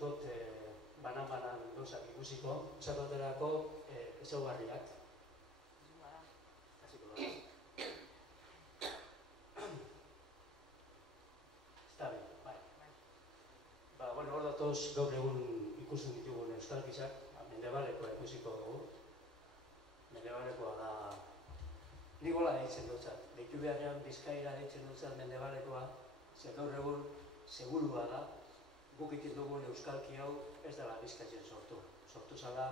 dut banan-banan gauzak ikusiko, esatoterako ezaugarriak. Hasiko da. Está bien, bai. Bueno, hor datoz gaur egun ikusten ditugun euskalkizak, Mendebalekoa ikusiko dugu. Mendebalekoa da, nik hola deitzen dutzat. Deitu beharrean Bizkaira deitzen dutzat Mendebalekoa, ze gaur egun segurua da, guk egiten dugun euskalki hau ez dela Bizkaitzen sortu. Sortu zala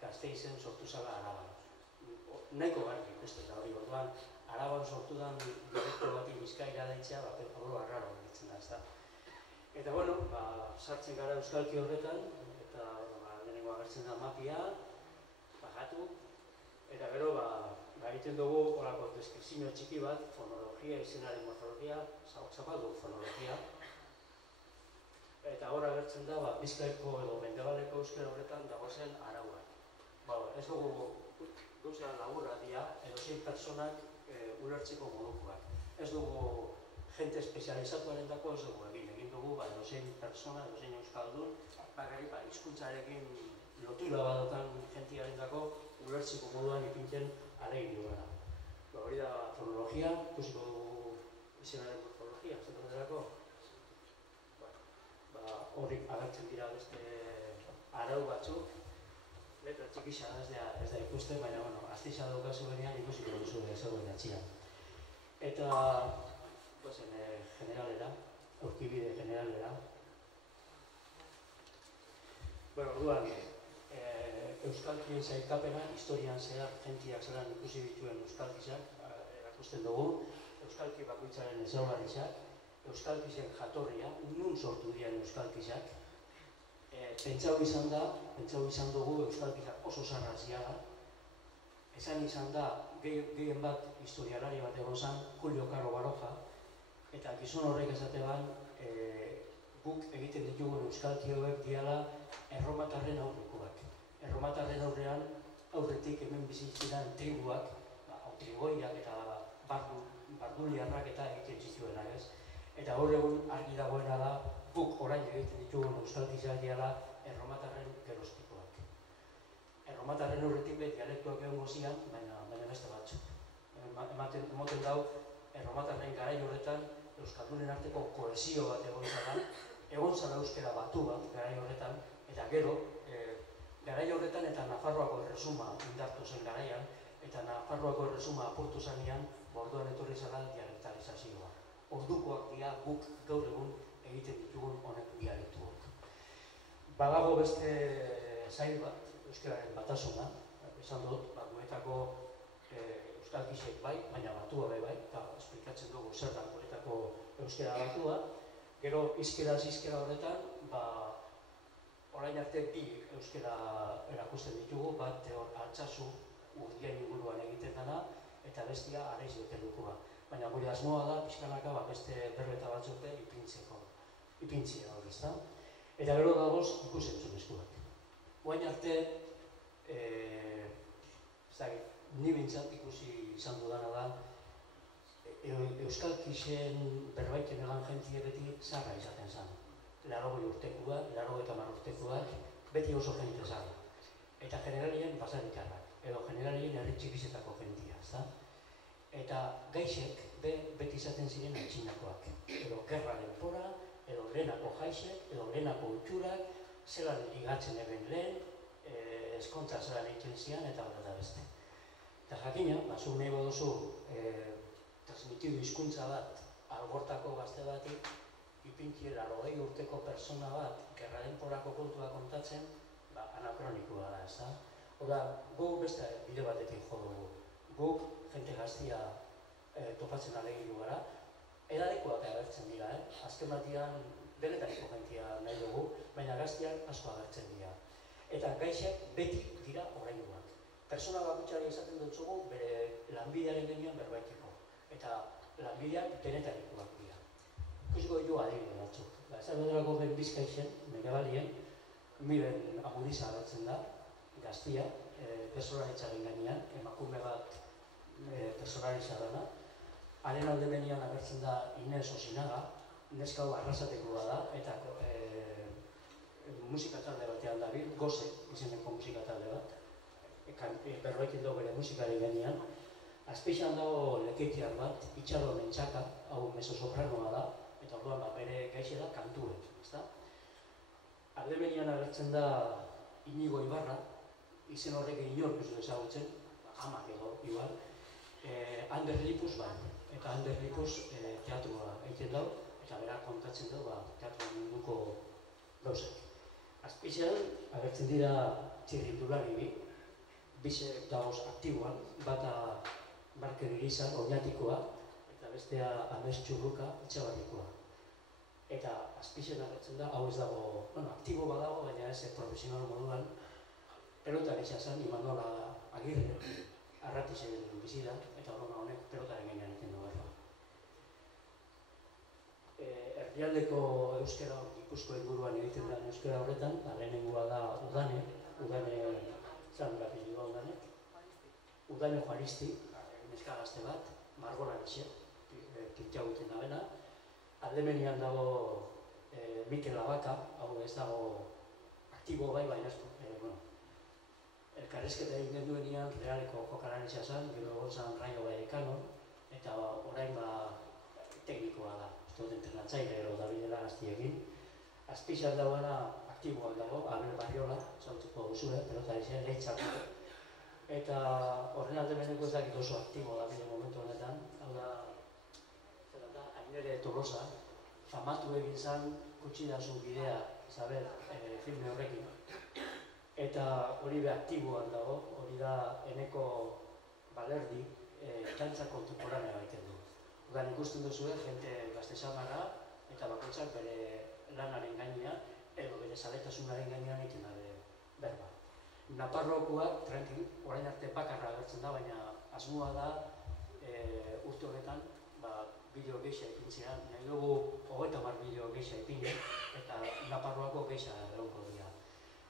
Gasteizen, sortu zala Araban. Nahiko garbi ikusten da hori orduan, Araban sortu den dialekto bati Bizkaira deitzea, hori arraro ditzen da, ez da. Eta, bueno, sartzen gara euskalki horretan, eta lehenengo agertzen da mapia, bajatu, eta gero, egiten dugu horako deskripzio txiki bat, fonologia, izenaren morfologia, zapaldu fonologia. Eta hor agertzen da, Bizkaiko edo Mendebaleko euskara horretan dagozen arauak. Ez dugu gauza laburra dira, edozein personak ulertzeko modukoak. Ez dugu jente espezializatuaren dako ez dugu egin dugu, edozein persona, edozein euskaldun, hizkuntzarekin lotura badotan jentiaren dako ulertzeko moduan ipintzen alegin duguna. Hori da fonologia, ikusiko dugu izenaren morfologia, zer derako? Horrik agertzen dira beste arau batzuk, letra txikisa ez da ikusten, baina aztiza daukazu benean ikusiko duzu zegoen atxian. Eta, generalera, aurkibide generalera. Orduan, euskalkien zailkapena, historian zehar, jentiak zelan ikusi dituen euskalkizak, erakusten dugu, euskalki bakoitzaren ezaugarrizak, euskalkizen jatorria, nun sortu diren euskalkizak. Pentsau izan dugu euskalkizak oso zarra ziala. Esan izan da, gehien bat historialari bat egon zan, Julio Caro Baroja, eta gizon horrek esateban, guk egiten ditugun euskalki hauek diala erromatarren aurrekoak. Erromatarren aurrean, aurretik hemen bizitzetan tribuak, trigoiak eta barduliarrak eta egiten zituenak ez. Eta hor egun argi dagoena da, guk orain egiten ditugun euskalkizak diala erromatarren gerostikoak. Erromatarren horretik dialektuak egon gozian, baina beste batzuk. Emoten dau, erromatarren garai horretan euskaldunen arteko kohesio bat egon zara euskera batu bat garai horretan, eta gero, garai horretan eta Nafarroako erresuma indartu zen garaian, eta Nafarroako erresuma apurtu zanean, borduan etorri zara dialektalizazioa. Ordukoak dira guk gaur egun egiten ditugun honek dialektuak. Badago beste zail bat, euskararen batasuna, esan dut, guetako euskalkizek bai, baina batua bai, eta esplikatzen dugu zer da guetako euskara batua. Gero, izkeraz izkera horretan, orain arte bi euskara erakusten ditugu, bat altsasu urdiain inguruan egiten dena, eta bestia areiz betelukua. Baina gure asmoa da, pixkanaka beste berbeta batzuk ipintzea hori, ezta? Eta gero dagoz, ikusentzunezkoak. Oain arte, ni bintzat ikusi izan dudana da, euskalkixen berbaiten egan jentie beti zarra izaten zen. 80 urtekoak, 80 urtekoak, beti oso jente zarra. Eta generalien basarikarrak, edo generalien herri txikizetako jentia, ezta? Eta gaixek beti izaten ziren antxinakoak. Edo gerra denpora, edo lehenako jaixek, edo lehenako utxurak, zelan ligatzen eben lehen, eskontza zelan egiten zian, eta horreta beste. Eta jakina, zuk nahi baduzu transmitidu hizkuntza bat algortako gazte bati, ipintziela 80 urteko persona bat gerra denporako kontua kontatzen, anakronikoa da, ez da? Hora, guk beste bide batetik jo dugu. Guk, jente gaztia topatzen alegin gara, edadekoak agertzen dira, azken batian denetariko jentia nahi dugu, baina gaztiak asko agertzen dira. Eta gaixek beti dira oraingoak. Persona bakoitzari esaten dutzugu bere lanbidearen genian berbaiteko. Eta lanbideak denetarikoak dira. Ikusiko ditu adibide batzuk. Esan dut ben Bizkaixen, Mendebalien, miren amudiza agertzen da, gaztia, personalitzaren gainean, emakume bat personalitza dana. Haren alde benian agertzen da Inez Osinaga, neska hau arrasatekoa da, eta musika talde batean dabil, Goze izeneko musika talde bat. Berroekin dugu bere musikari genian. Azpixan dago lekeitiar bat, Itxaron Entxaka, hau mezzosopranoa da, eta orduan bere gaixe da kantuek, ezta? Aldemenian agertzen da Inigo Ibarra, izen horrekin inork ez du ezagutzen, amak edo igual, Ander Lipuz bai, eta Ander Lipuz teatrua egiten dau, eta berak kontatzen du teatrua munduko gauzak. Azpixan agertzen dira txirrindulari bi, bize dagoz aktiboan, bata Markel Irizar, Oñatikoa, eta bestea Ames Txurruka, Etxabarrikoa. Eta azpixen agertzen da, hau ez dago, aktibo badago, baina ez profesional moduan, pelotari xasan, Imanola Agirre, Arratixen bizida, eta horrela honek pelotaren gainean egiten dugu. Erdialdeko euskera, Gipuzko inguruan egiten da euskera horretan, lehenengoa da Udane zan gapilua Udanek, Udane Juaristi, neska gazte bat, Margola Etxe, pintxaguten dabena, Aldemenian dago Mikel Abaka, hau ez dago aktibo bai, baina elkarrezketa egin genduenean Realeko jokalari zan, gero zan Raio Vallecano, eta orain teknikoa da, ez dut entrenatzaile ero Davidela gaztiekin. Azpixan dagoena aktiboak dago, Abel Barriola, zautuko duzue, pelotari zen, lehitzako. Eta horren Aldemeneko ez dakit oso aktibo da bide momentu honetan, hau da, Ainere Tolosa, famatu egin zen Kutsidazu bidea, Isabel, filme horrekin. Eta hori be aktiboan dago, hori da Eneko Balerdi, kantza kontemporanea egiten du. Udan ikusten duzue, jente gaztezamarra, eta bakoitzak bere lanaren gainean, edo bere zaletasunaren gainean egiten da berba. Naparrokoak, tranquil, orain arte bakarra agertzen da, baina asmoa da urte honetan bideo geixa ipintzea, nahi dugu 30 bideo geixa ipine, eta Naparroako geixa egongo dira.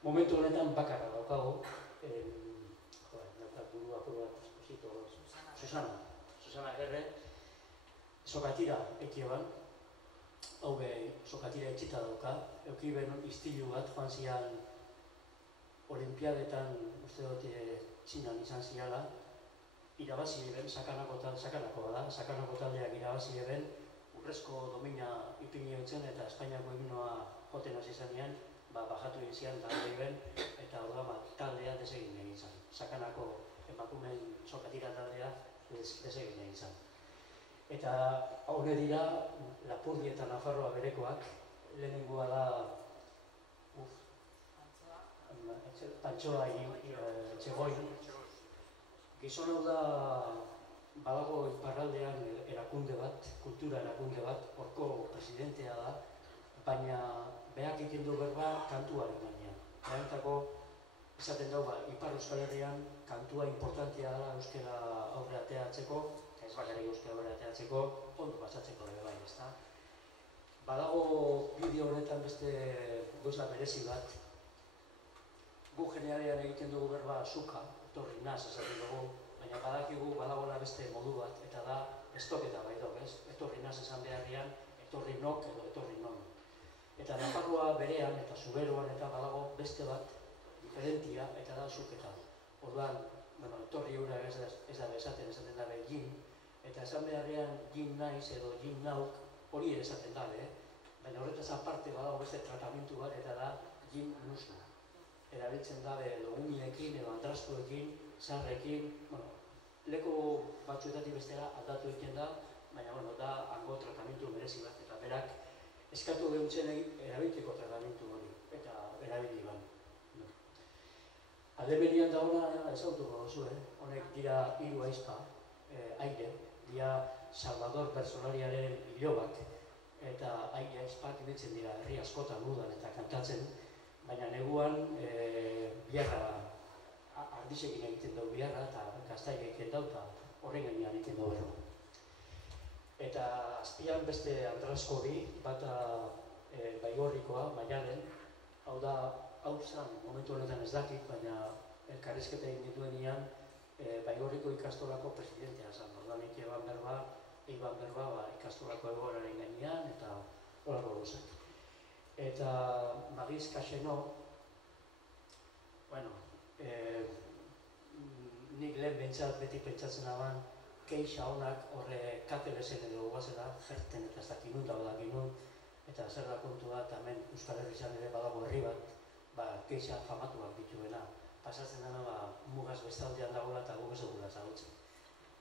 Momentu honetan bakarra daukago, burua esposito, Susana Gerre, Sokatira ekieban, hau Sokatira etxita dauka, eukiben iztilu bat, joan zian Olimpiadetan, uste dut, Txinan izan ziala, irabazi eben, sakanako taldeak irabazi eben, urrezko domina ipini hotzen eta Espainiako himnoa joten hasi zanean, bajatu egin zian talde eben, eta taldea desegin egin zan. Sakanako emakumeen Sokatira taldea desegin egin zan. Eta haure dira, Lapurdi eta Nafarroa berekoak, lehenengoa da Pantsoa Etxegoin. Gizon hau da, badago iparraldean erakunde bat, kultura erakunde bat, horko presidentea da, baina behak egiten du berba kantuaren gainean. Behantako, esaten dago, Ipar Euskal Herrian kantua importantea da euskera aurre ateatzeko, ez bakarrik euskera aurre ateatzeko, ondo pasatzeko ere bai, ezta? Badago bideo horretan beste gauza berezi bat, gu generalean egiten dugu berba suka, etorri naz esaten dugu, baina badakigu badagoela beste modu bat, eta da estoketa bai dok, ez? Etorri naz esan beharrian, etorri nok edo etorri non. Eta Nafarroa berean eta Zuberoan eta badago beste bat, diferentia, eta da suketa. Orduan, etorri hura ez da esaten dabe jin, eta esan beharrian jin naiz edo jin nauk hori ere esaten dabe, baina horretaz aparte badago beste tratamentu bat, eta da jin nusna. Erabiltzen dabe logumiekin edo andrastuekin, sarrekin, leku batzuetatik bestera aldatu egiten da, baina da hango tratamentu merezi bat, eta berak eskatu behuntzen erabilteko tratamentu hori, eta erabili ban. Aldemenian dauna ezautuko duzu, honek dira 3 aizpa, aire, dira Salvador Bersolariaren ilobak, eta aire aizpak ibiltzen dira herri askotan udan eta kantatzen, baina neguan biarra, ardisekin egiten dugu biarra, eta gaztaik egiten dugu, eta horren gainean egiten dugu. Eta azpian beste andrasko bi, bata Baigorrikoa, Maialen, hau da, hau zan, momentu honetan ez dakit, baina elkarrizketa egin dituenean Baigorriko ikastolako presidentea zan. Orduan Iban berba ikastolako egoeraren gainean, eta horako gozak. Eta Magiz Kaxeno, bueno, nik lehen beti pentsatzen aban, keixa honak horre katelezen edo guazela, jerten eta ez dakinun da odakinun, eta zer da kontua, eta hemen Euskal Herrian ere badago herri bat, keixa famatuak dituena. Pasatzen dena mugaz bestaldean dagoela eta guk ez dugula zagutzen.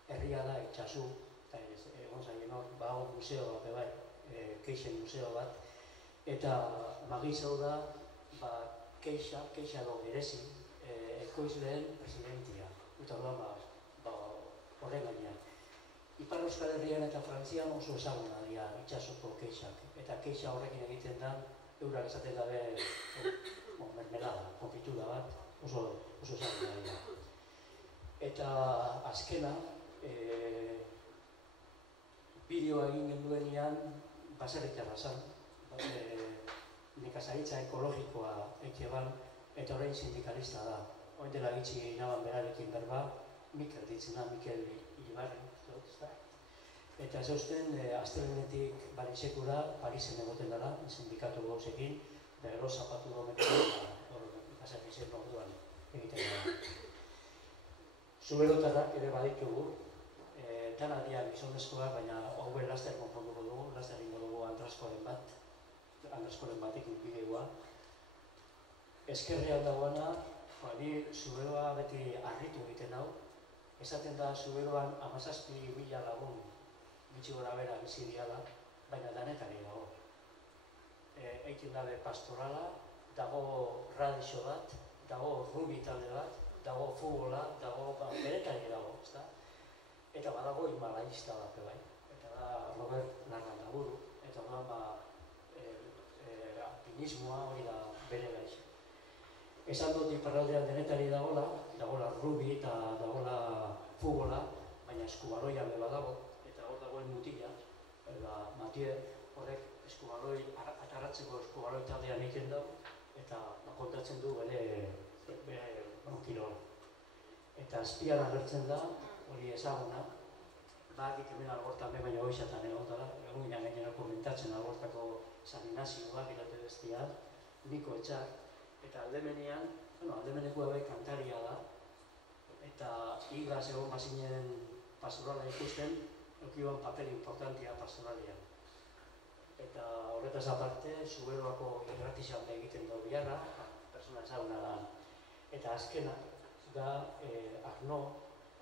Herria da itxasu, eta egon zaien hor, hor museo bat bai, keixen museo bat, eta Magiz hau da, keixa edo berezi, ekoizleen presidentia. Eta horren gainean. Ipar Euskal Herrian eta Frantzian oso ezaguna dira itxasoko keixak. Eta keixa horrekin egiten da, eurak esaten dabe mermelada, konfitura bat, oso ezaguna dira. Eta azkena, bideoa egin genduenean baserritarra zen. Nekazaritza ekologikoa ekeban eta orain sindikalista da. Oin dela gitxi gehinaban berarekin berba, Mikel ditzena, Mikel Iribarren, eta zeusten, astelenetik Parisekura, Parisen egoten dara, sindikatu gauzekin, da gero zapatu dometan, ikasarrizen orduan egiten dara. Zuberotarrak ere baditugu, dana dira gizonezkoa, baina hauen laster konponduko dugu, laster ingo dugu Andraskoren batekin bideoa. Ezkerrean dagoena, ni Zuberoa beti harritu egiten hau, esaten da Zuberoan 17.000 lagun bitxi gora bera bizi diala, baina danetari dago. Eitin dabe pastorala, dago radixo bat, dago rubi talde bat, dago futbola, dago beretari dago, ezta? Eta badago himalaista bat bai. Eta da Robert Larrandaburu, eta da alpinismoa hori da bere gaixo. Esan dut iparraldean denetari dagoela rubi eta dagoela futbola, baina eskubaloia beba dago, eta hor dagoen mutila, Matie horrek ataratzeko eskubaloi taldean egiten dago, eta kontatzen du bere kirola. Eta azpian agertzen da, hori ezaguna, bakik hemen algortan be baina hoizatan egon dara, egun gina gainera komentatzen algortako San Inazioak irate bestia, Niko Etxak, eta aldemenean, aldemeneko ebe kantaria da, eta igaz egon bazinen pastorala ikusten, eukiban papel importantia pastoralian. Eta horretaz aparte, Zuberoako irratixan egiten du biharra, persona ezaguna da. Eta azkena da Arno,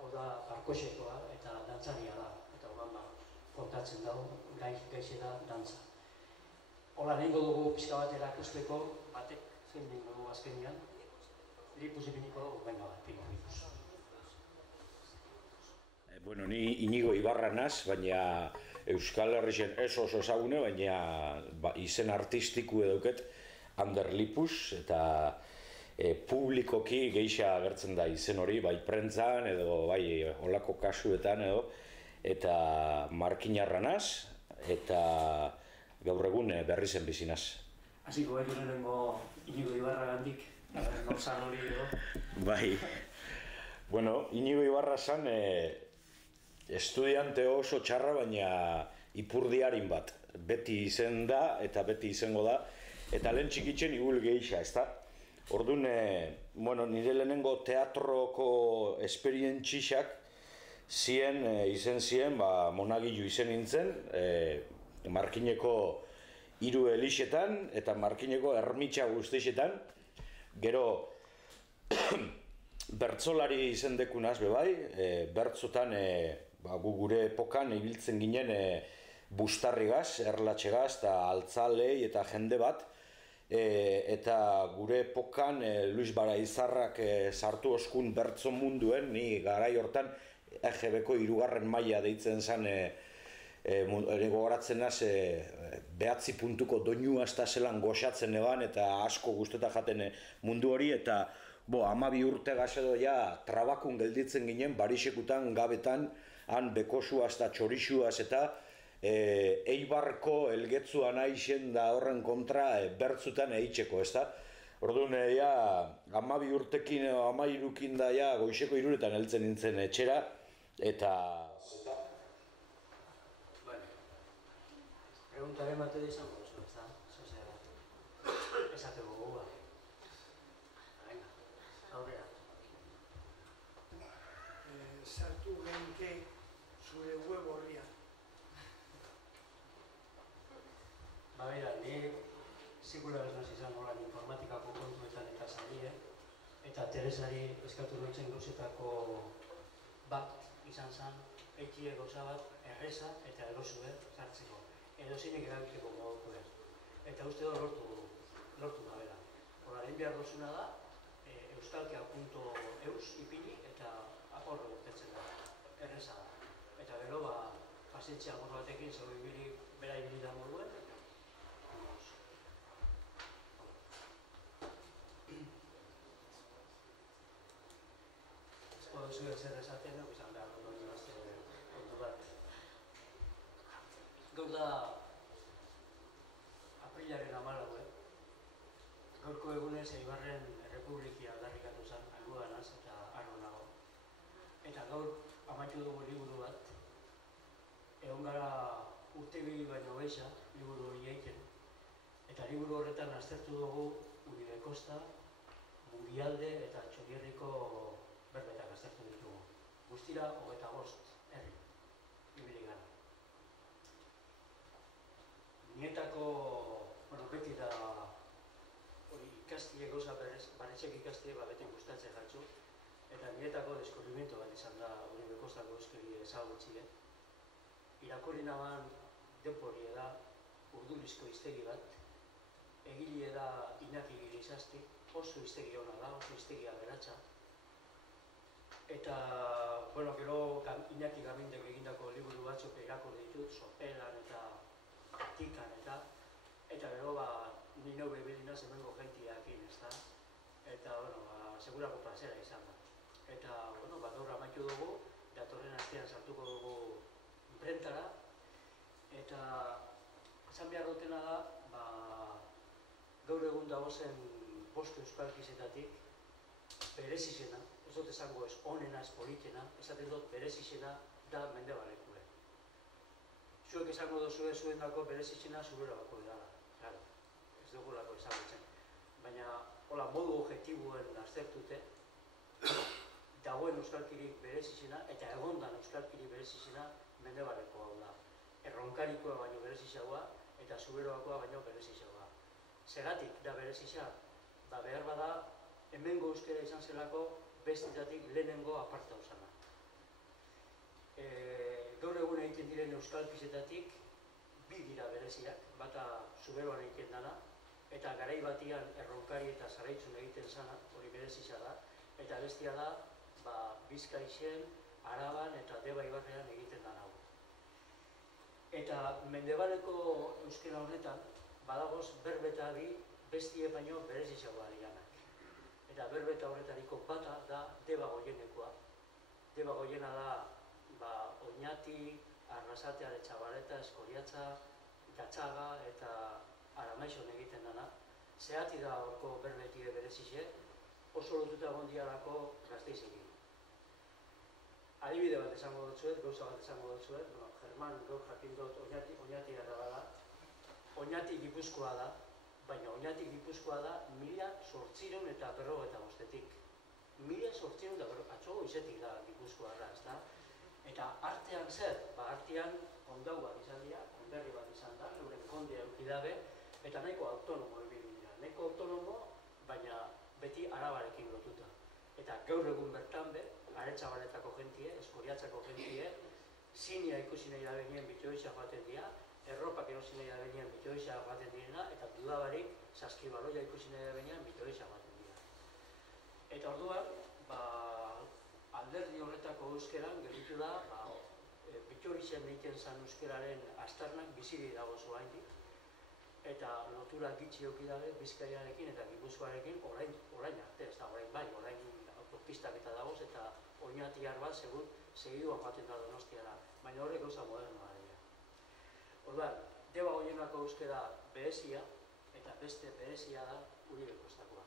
hau da Arkoxekoa eta dantzaria da, eta horan kontatzen dago, gaixe da dantza. Hola, nengo dugu pixka bat erakusteko, batek, zein nengo dugu azkenean, lipuz ipiniko dugu, baina bat, lipuz. Bueno, ni Inigo Ibarra naz, baina Euskal Herrixen ez oso ezagune, baina izen artistiku eduket Ander Lipuz, eta publikoki geixa agertzen da izen hori, bai prentzan edo bai olako kasuetan edo, eta markinarra naz, eta gaur egun berri zen bizinaz. Hasiko gaitu lehenengo Inigo Ibarra gandik, norzan hori edo? Bai, bueno, Inigo Ibarra zan estudiante oso txarra, baina ipurdiarin bat. Beti izen da eta beti izango da, eta lehen txikitzen igul geixa, ezta? Orduan, nire lehenengo teatroko esperientzixak izen zien, monagilu izen nintzen, Markineko 3 elixetan eta Markineko ermitxa guztixetan, gero bertzolari izen dekunaz bebai, bertzotan gure epokan ibiltzen ginen bustarrigaz, erlatxegaz eta altzalei eta jende bat, eta gure epokan Luis Baraizarrak sartu oskun bertzo munduen, ni garai hortan EGB-ko 3. maila deitzen zen gogoratzen naz 9 puntuko doinua ez da zelan goxatzen eban eta asko guztetan jaten mundu hori, eta 12 urte gazedo ja trabakun gelditzen ginen Barisekutan, Gabetan, han Bekosuaz eta Txorixuaz eta Eibarko elgetzuan aixen da horren kontra bertzutan eitzeko, ez da? Orduan, 12 urtekin, 13 da, goizeko 3etan heltzen nintzen etxera, eta... Preguntaren bate izango, ez da? esateko gogoa. Venga, aurrea. Sartu genke zure web horrian. Begira, ni sekula ez nazi izan holan informatikako kontuetan eta zaile, eta Teresari eskatu noitzen gauzetako bat izan zen, eikie gauza bat erreza eta erosue sartzeko. Edozinek erabiltzeko moduko ez. Eta uste dut lortu gabela. Hora, egin behar dozuna da, euskalkia.eus ipini eta aporro urtetzen da. Erreza da. Eta gero, pazientzia aporro batekin, zeu bera ibili da moduen. Ezko duzu ezer esaten, izan behar dut kontu bat. Gaur da aprilaren 14, gaurko egunez Eibarren Errepublikia aldarrikatu zen, albudanaz eta arro nago. Eta gaur amaitu dugu liburu bat, egon gara urte bi baino beixa, liburu hori egiten, eta liburu horretan aztertu dugu Uribe Kosta, Murialde eta Txorierriko berbetak aztertu ditugu. Guztira 25 herri, ibili gara. Nietako, beti da hori ikastie gauza barretxek ikastie beti gustatzen jatzu, eta nietako deskubrimiento bat izan da Uribe Kostako euskeri ezagutzie. Irakurri naban denporie da urdulizko hiztegi bat, egilie da Iñaki Girizasti, oso hiztegi ona da, oso hiztegi aberatsa. Eta, gero Iñaki Gamindek egindako liburu batzuk irakurri ditut, Sopelan eta Tikan eta gero ni neu bebilina zemengo jentiakin, ezta? Eta, segurako plazera izan da. Eta, gaur amaitu dugu, datorren astean sartuko dugu imprentara, eta esan behar dutena da, gaur egun dagozen 5 euskalkizetatik berezizena, ez dut esango ez onena, ez politena, esaten dut berezizena da Mendebalekue. Zuek esango duzue zuen dako berezizena zubero bako dela, claro, ez dugulako ezagutzen. Baina, hola, modu objektibuen aztertute, dagoen euskalkirik berezizena eta egondan euskalkirik berezizena Mendebaleko hau da. Erronkarikoa baino berezizagoa eta zuberoakoa baino berezizagoa. Zergatik da bereziza, behar bada hemengo euskera izan zelako bestetatik lehenengo aparta uzana. Gaur egun egiten diren euskalkizetatik bi dira bereziak, bata zuberoan egiten dana, eta garai batian erronkari eta zaraitzun egiten zana, hori bereziza da, eta bestia da Bizkaixen, Araban eta Deba Ibarrean egiten dana hau. Eta Mendebaleko euskera honetan, badagoz berbeta bi bestie baino berezizagoa dianak. Eta berbeta horretariko bata da Deba Goienekoa. Deba Goiena da Oñati, Arrasate, Aretxabaleta, Eskoriatza, Gatzaga eta Aramaixon egiten dana. Zehati da horko berbetie berezize, oso lotuta gondiarako Gasteizekin. Adibide bat esango dutzuet, gauza bat esango dutzuet, German gaur jakin dut Oñati errabala. Oñati Gipuzkoa da, baina Oñati Gipuzkoa da 1855-etik. 1855, atzo goizetik da Gipuzkoa da, ezta? Eta artean zer? Artean ondau bat izan dira, konderri bat izan da, euren kondea eukidabe, eta nahiko autonomo ebili dira. Nahiko autonomo, baina beti Arabarekin lotuta. Eta gaur egun bertan be, Aretxabaletako jentie, Eskoriatzako jentie, zinia ikusi nahi da benien bitoiza joaten dira, erropak erosi nahi da benien bitoiza joaten direna, eta dudabarik saskibaloia ikusi nahi da benien bitoiza joaten dira. Eta orduan, alderdi horretako euskeran gelditu da, Bitorizen egiten zen euskeraren aztarnak biziri dago zoaindik, eta lotura gitxi eukidabe Bizkaiarekin eta Gipuzkoarekin orain arte, ez da orain bai, orain autopistak eta dagoz, eta Oñatiar bat segiduan joaten da Donostiara, baina horrek gauza modernoa dira. Orduan, Deba Goienako euskera berezia, eta beste berezia da Uribe Kostakoa.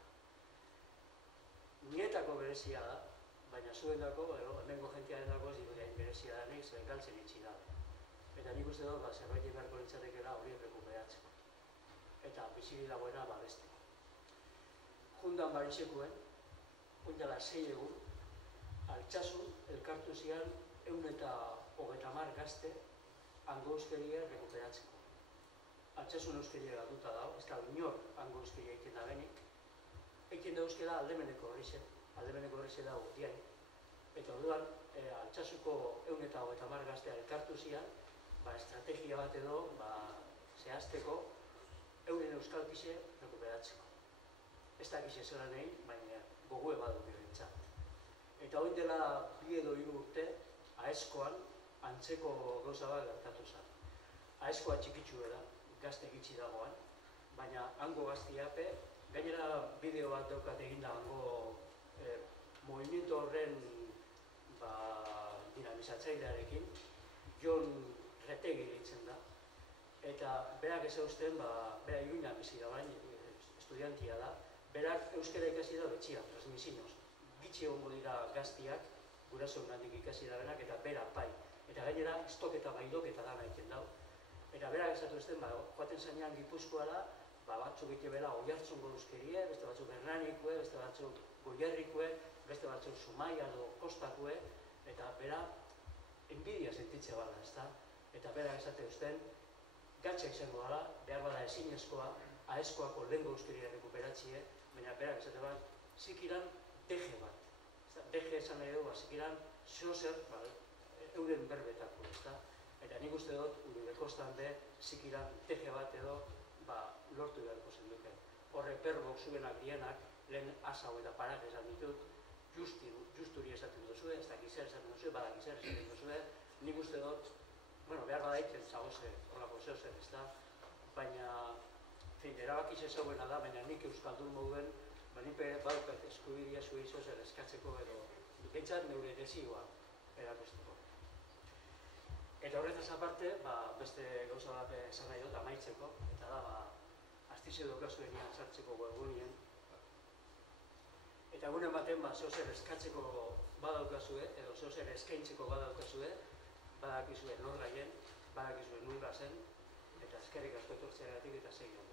Nietako berezia da, baina zuen dako, hemengo jentiaren dako ez dirudiain berezia danik, zer galtzen itxi da. Eta nik uste dut, zerbait emarko litzatekela hori rekuperatzeko. Eta biziri dagoena beste. jundan barixekuen, oindala 6 egun, altsasun elkartu zian 130 gazte hango euskeria rekuperatzeko. Altsasun euskeria galduta dago, ez da inor hango euskeria egiten da benik. Egiten da euskera aldemeneko horrize da urdiain. Eta orduan, altsasuko 130 gaztea elkartu zian, estrategia bat edo zehazteko euren euskalkixe rekuperatzeko. Ez dakize zelan egin, baina gogoe baduk egintzat. Eta hori dela 2 edo 3 urte, Aezkoan antzeko gauza bat gertatu zen. Aezkoa txikitsu da, gazte gitxi dagoan, baina hango gaztiape, gainera bideo bat daukat eginda hango movimiento horren dinamizatzailearekin, Jon Retegi ditzen da, eta berak ez eusten, bera Iruñan bizi da bain, estudiantia da, berak euskera ikasi da betxian, transmisinos. Gitxi egongo dira gaztiak, gurasoen gandik ikasi da benak, eta bera pai. Eta gainera, estoketa baidoketa da nahiken dau. Eta berak esatu ezten, joaten zainean Gipuzkoara, batzuk egite bela Oiartzungo euskerie, beste batzuk Hernanikue, beste batzuk Goierrikue, beste batzuk Zumaia edo Kostakue, eta bera enbidia sentitze bala, ezta? Eta berak esate uzten, gatsa izango dela, behar bada ezinezkoa, Aezkoako lehengo euskeria rekuperatzie, baina berak esate bat, zikiran deje bat. Deje esan nahi dugu, zikiran zozer, euren berbetako, ezta? Eta nik uste dut, Uribe Kostan be, zikiran deje bat edo, lortu beharko zen duke. Horre perbok zuenak dienak, lehen asau eta parak esan ditut, justuri esaten duzue, ez dakiz zer esaten duzue, badakiz zer esaten duzue, nik uste dut, behar badaiten zagoze, horrako zeozer, ez da, baina, erabakiz ezauena da, baina nik euskaldun moduen, nik baukat eskubidia zue izozer eskatzeko edo, dukentzat neure desioa erakusteko. Eta horretaz aparte, beste gauza bat esan nahi dut amaitzeko, eta da, astize dokazuenian sartzeko webgunien. Eta egunen baten, zeozer eskatzeko badaukazue, edo zeozer eskaintzeko badaukazue, badakizue norraien, badakizue nunga zen, eta eskerrik asko etortzeagatik eta segion.